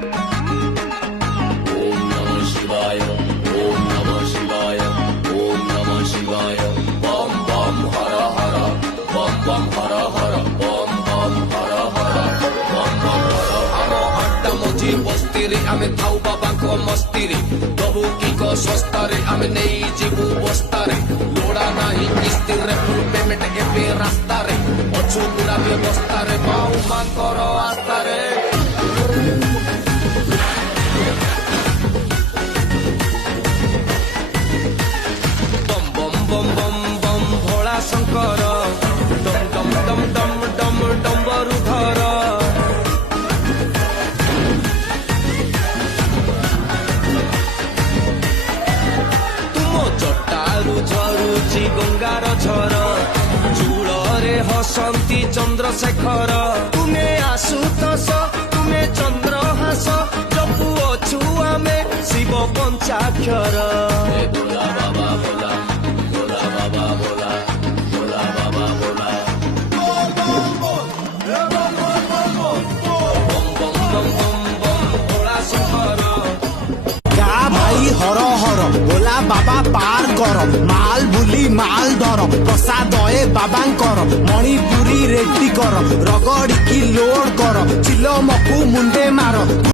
ओम नमः शिवाय ओम नमः शिवाय ओम नमः शिवाय बम बम हर हर बम बम हर हर बम बम हर हर बम बम हर हर आड्डा मझी बस्ती रे आमे थाउ बाबा को मस्ती रे दबु की को सस्ता रे आमे नहीं जीवु बस्ता रे लोड़ा नाही किस्ती रे फुल पेमेंट एबे रास्ता रे अछु गुड़ा व्यवस्था रे बाऊ मान करो आस्था रे बम बम बम बम बम भोला शंकर डम डम डम डम डम डम्बरु धर तुम जटारु झरुची गंगार झर चूଳରେ हसंती चंद्रशेखर तुमे आशुतोष तुमे चंद्रहास जपु अछु आमे शिव पंचाक्षर भोला बाबा भोला भोला बाबा भोला भोला बाबा भोला बम बम बम बम बम भोला शंकर गा भाई हर हर भोला बाबा पार कर माल बुली माल धर प्रसाद ए बाबांकर मणिपुरी रेड्डी कर रगड़ी की लोड कर चिलमकु मुंडे मार।